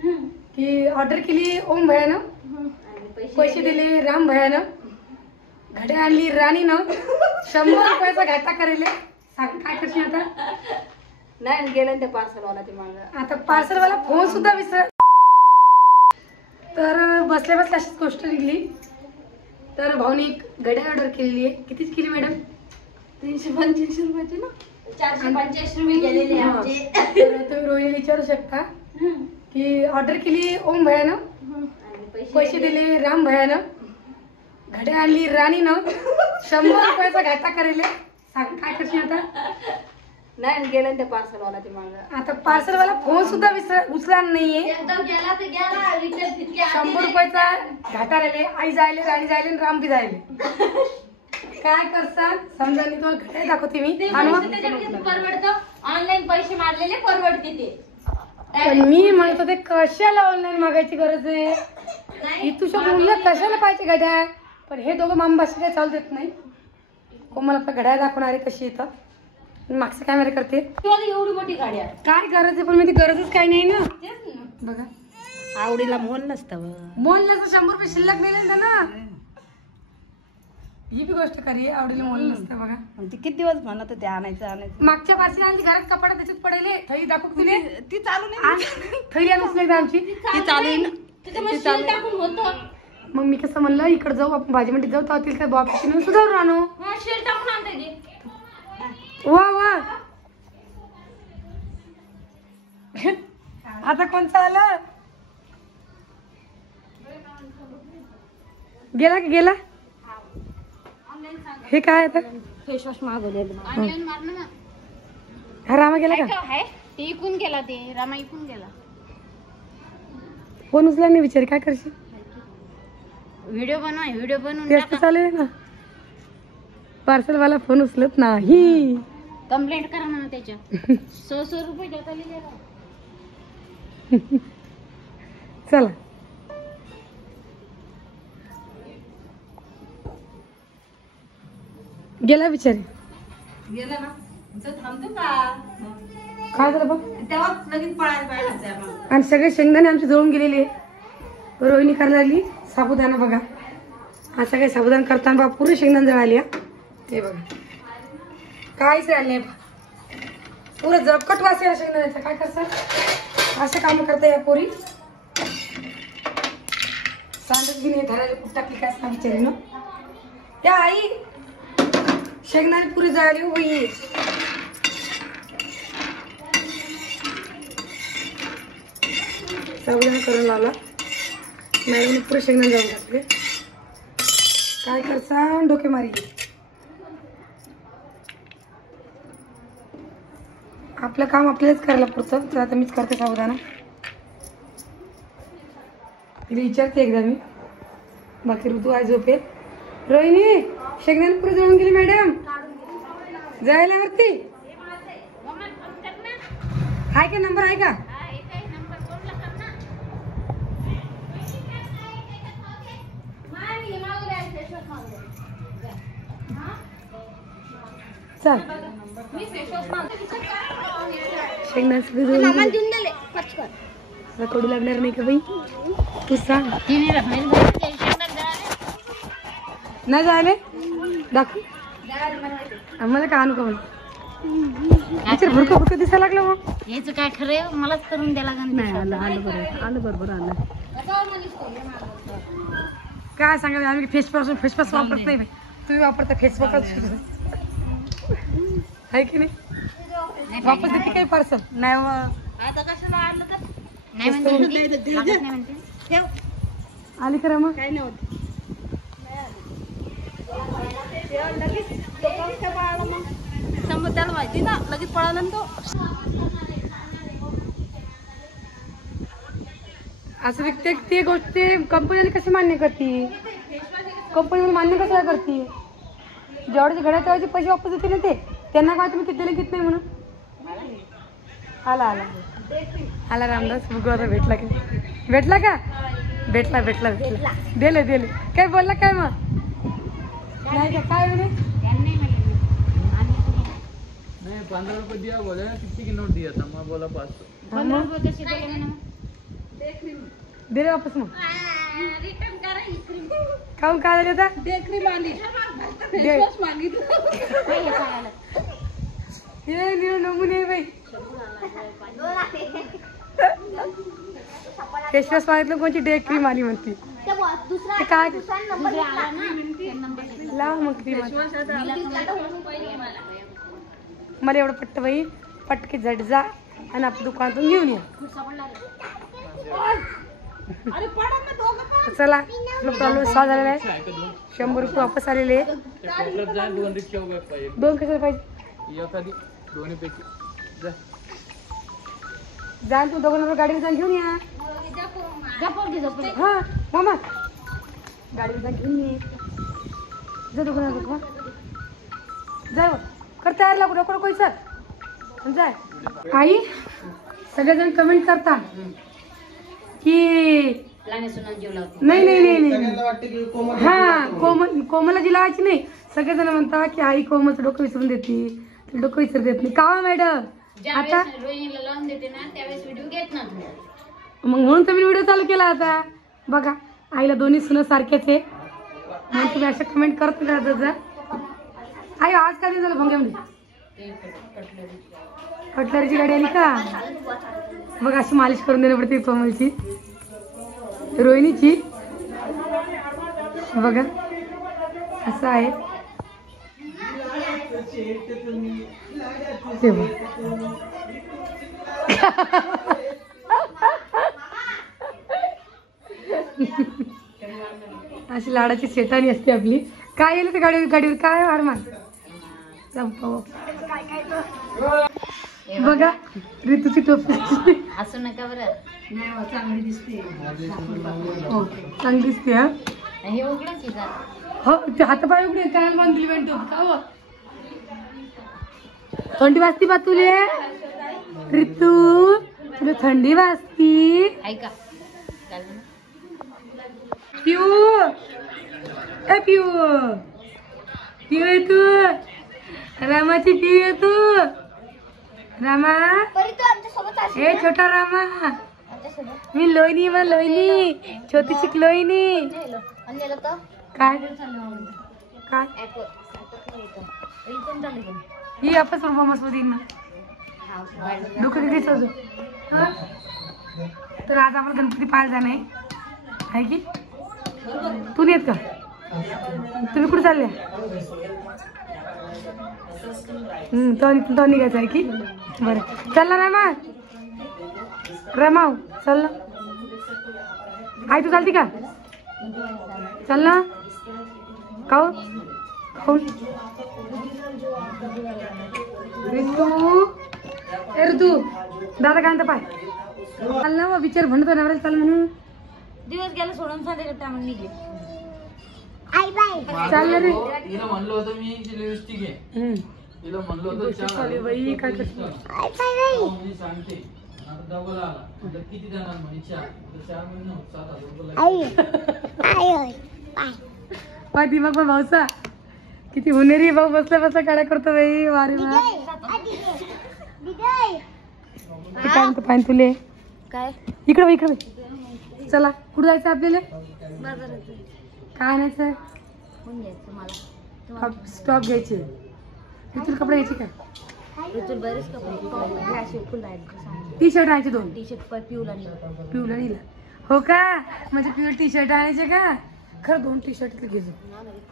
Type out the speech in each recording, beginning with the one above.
की ऑर्डर केली ओम भयानं, पैसे दिले राम भयानं, घड्या आणली राणीनं, 100 रुपयाचा घाटा करेल. सांग काय करशील आता? नाही गेलं ते पार्सलवाला ते मागं. आता पार्सलवाला फोन सुद्धा विसर. तर बसल्या बसल्या अशीच गोष्ट निघली. तर भाऊनी एक घड्याळ ऑर्डर केलेली आहे. कितीच केली मॅडम? 385 रुपयाची ना. 485 रुपये गेलेले आमचे. तर तुम्ही रोहिणीला विचारू शकता की ऑर्डर केली ओम भयानं, पैसे दिले राम भयानं, घड्या आणली राणीनं, 100 रुपयाचा घाटा करेल. सांग काय करशील आता? नाही गेलं ते पार्सलवाला ते मागं. आता पार्सलवाला फोन सुद्धा उचला नाहीये. एकदम गेला तर गेला. रिटर्न तितके 100 रुपयाचा घाटा राहिले. आई जायले, राणी जायले, राम बी जायले. काय करतात समजा. मी तुम्हाला घड्याळ दाखवते मी. परवडतं. ऑनलाईन पैसे मारलेले परवडते ते. पण मी म्हणत होते कशाला ऑनलाईन मागायची गरज आहे? इथूच्या मुलं कशाला पाहिजे घड्याळ? पण हे दोघं मामबाशी काय चालू देत नाही. कोमल आपला घड्याळ दाखवणारे कशी येतं. मागचं कॅमेरा करते. एवढी मोठी गाडी आहे. काय गरज आहे? पण मी ती गरजच काही नाही ना. बघा आवडीला मोल नसतं. मोलला तर 100 रुपये शिल्लक दिले ना. ही बी गोष्ट खरी आहे. आवडीला मोल नसतं. बघा ती किती दिवस म्हणत होते आणायचं. मागच्या पार्सल आणली घरात कपडा त्याच्यात पडेले. थैली दाखव तुले. ती चालू नाही. थैली आणूच नाही आमची. ती चालू होतं. मग मी कसं म्हणलं इकडे जाऊ आपण भाजी मंडीत जाऊ तर काय बाबा सुधारून आणू. शेल टाकून आणते. वा वा. आता कोणचं आलं? गेला की गेला? हे काय आता? फेस वॉश मागवलेलं. हा रामा गेला का? ते इकून गेला. ते रामा इकून गेला. फोन उचला नाही विचार. काय करशील? व्हिडिओ बनवून तेच तर चालू आहे ना. पार्सलवाला फोन उचलत नाही. कंप्लेंट करा म्हणा त्याच्या. 100 रुपये देता लिहिलेला. चला गेला बिचारी. गेला ना. थांबतो का? काय झालं बघ. तेव्हा लगेच पळायला पाहिजे. आणि सगळे शेंगदाणे आमचे जळून गेलेले. रोहिणी करायला लागली साबुदाणा. बघा हा सगळे साबुदाणा करताना बा पुरे शेंगदाणे जळाली. हे बघा काहीच राहिले नाही. पुरं जपकट वास आहे शेंगदाण्याचा. काय करतात असे काम करता या पोरी. सांगत बी नाही धरायला कुठं टाकली काय सांग बिचारी ना. त्या आई शेंगदाणे पुरी जळाली हो बाई. साबुदाणा करून लावला. मॅडमने पुरे शेंगदाणे जाऊन टाकले. काय करसा डोके मारी. आपलं काम आपल्यालाच करायला पुरतं. तर आता मीच करते साबुदाणा. तिला विचारते एकदा मी. बाकी ऋतू आज झोपेल. रोहिणी शेंगदाणे पुरे जळून गेली मॅडम. जायला वरती आहे का? नंबर आहे का? चल शेंगदाणे कडू लागणार नाही का बाई? तू सांग. नाही जायले दाखव आम्हाला का आणू का म्हणून भुरकं भुरकं दिसायला लागलं. मग याच काय खरं मलाच करून द्यायला नाही. आलं बरोबर आलं. काय सांगा आम्ही फेस वॉश वापरत नाही. तुम्ही वापरता फेस वॉश आहे की नाही? वापस देते काही पार्सल नाही. आता कशाला आणलं तर नाही म्हणते. आली करा मग. काय नाही होत. लगेच पळाला. मग समोर त्याला माहिती ना लगेच पळाला ना तो. असं ते गोष्ट कंपनीने कशी मान्य करते? कंपनी मान्य कसं करते? जेवढ्याचे घड्या तेवढ्याचे पैसे वापस देते ना ते. त्यांना काय तुम्ही किती किती नाही म्हणून. आला रामदास बघू आता भेटला का? भेटला दिले काय बोलला काय मग? नाही का काय म्हणे? 15 रुपये दिया बोले, कितनी की नोट दिया था? मैं बोला 500. 15 रुपये कैसे बोले मैंने? दे रे वापस मग. रिटर्न करा ही क्रीम. काऊन काय झालं आता? दे क्रीम आली. दे. फेसवॉश मागितलं. हे निळ नमुने बाई. फेसवॉश मागितलं कोणची डे क्रीम आली म्हणती. ते काय लाव मग क्रीम. मला एवढं पट्ट बाई पटके झट जा आणि आपल्या दुकानातून घेऊन ये. चला आपला प्रॉब्लेम सॉल्व झालेला आहे. 100 रुपये वापस आलेले. 2 कशाला पाहिजे? जा तू दोघांना गाडीवर जाऊन घेऊन या. हा मामा गाडीवर जाऊन घेऊन ये. जा दोघांना जाय कर तयार लागू नको कोयचं जाय. आई सगळेजण कमेंट करता की नाही नाही नाही नाही हा कोमलला जी लावायची नाही. सगळेजण म्हणता की आई कोमलचं डोकं विसरून देते. डोकं विसर देत नाही का मॅडम? आता मग म्हणून तुम्ही व्हिडिओ चालू केला आता. बघा आईला दोन्ही सुना सारख्याच आहे म्हणून तुम्ही अशा कमेंट करत राहता. आई आज काय झालं भोंग्यामध्ये? कटलरीची गाडी आली का? बघ अशी मालिश करून देणं पडते कोमलची रोहिणीची. बघा असं आहे. अशी लाडाची सेटानी असते आपली. काय येईल ते गाडीवर काय आरमान बघा ऋतूची टोपी. असं नका बरं. चांगली दिसते. हो चांगली दिसते. हा हे उघडच हो ते हातापाय उघडे काय बांधली म्हणतो का? थंडी वाजती बा तुले ऋतू? तुला थंडी वाजती? ऐका पिऊ ए पिऊ पिऊ आहे तू? रामाची पिऊ आहे तू? रामा ए छोटा रामा मी लोईनी मग लोईनी छोटीशी लोईनी. काय काय ही आपच परफॉर्मन्स मध्ये ना डोकं किती सजू. तर आज आपण गणपती पाहायला जाणार आहे की तू नाही येत का? तुम्ही कुठे चालले? तो निघायचं आहे की बरं चल ना रमा रमाव चल ना. आई तू चालती का? चल ना. खाऊ खाऊन ऋतू ए ऋतू दादा काय म्हणता पाय चाल ना. मग विचार म्हणतो नवऱ्याला चाल म्हणून. दिवस गेला सोडून सांगितलं त्यामुळे निघले. चाललं रे. तिला म्हणलं होतं मी लिपस्टिक आहे. तिला म्हणलं होतं बाई काय करतो मी सांगते आता डबल आला किती देणार म्हणे 4 महिने 7,000 पाय दिमाग पण भाऊचा किती हुनेरी भाऊ बसल्या बसल्या काड्या करतो बाई. वारे वा काय म्हणतो पाय तुले काय इकडे इकडे. चला कुठं जायचं आपल्याला? काय आणायचं? स्टॉप घ्यायचे. ऋतूला कपडे घ्यायचे का? टी शर्ट आणायचे 2. टी शर्ट पिवला पिवला नीला हो का? म्हणजे पिवळ टी शर्ट आणायचे का? खरं 2 टी शर्ट घ्यायचे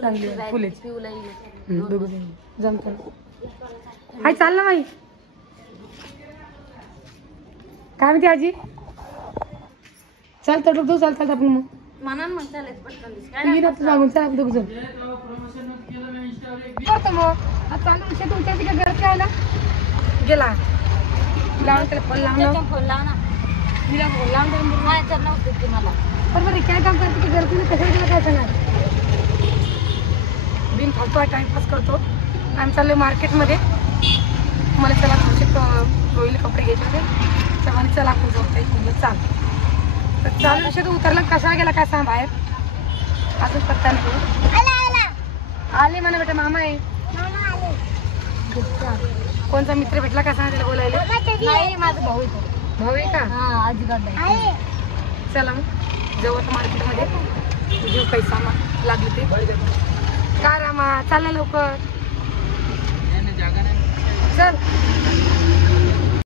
चांगले फुलेचे जमत. हाय चाल ना माई. काय म्हणते आजी? चाल तर जाऊ चालतात आपण मग म्हणा मग चालायचं पटकन सांगून चला आपण दोघं करतो मग. चालू तुमच्या तिकडे घरात यायला गेला लावून त्याला फोन लावून फोन लाव ना. तिला फोन लावून नव्हते तुम्हाला पण बरं काय काम करते की घरातून कसं तुला काय सांगणार? बिन फालतू टाइमपास करतो. आम्ही चाललो मार्केटमध्ये. मला चला थोडेसे रोईला कपडे घ्यायचे होते. तर चला आपण झोपताय म्हणलं चाल. तर चालू विषय तू उतरला कशाला गेला काय सांग बाहेर अजून पत्ता नाही. आले म्हणा बेटा मामा आहे. कोणता मित्र भेटला का सांग त्याला बोलायला? नाही माझा भाऊ येतो. भाऊ आहे का? हा आजीकडे चला मग जाऊ आता मार्केटमध्ये घेऊ काही सामान लागले ते. का रामा चालला लवकर चल.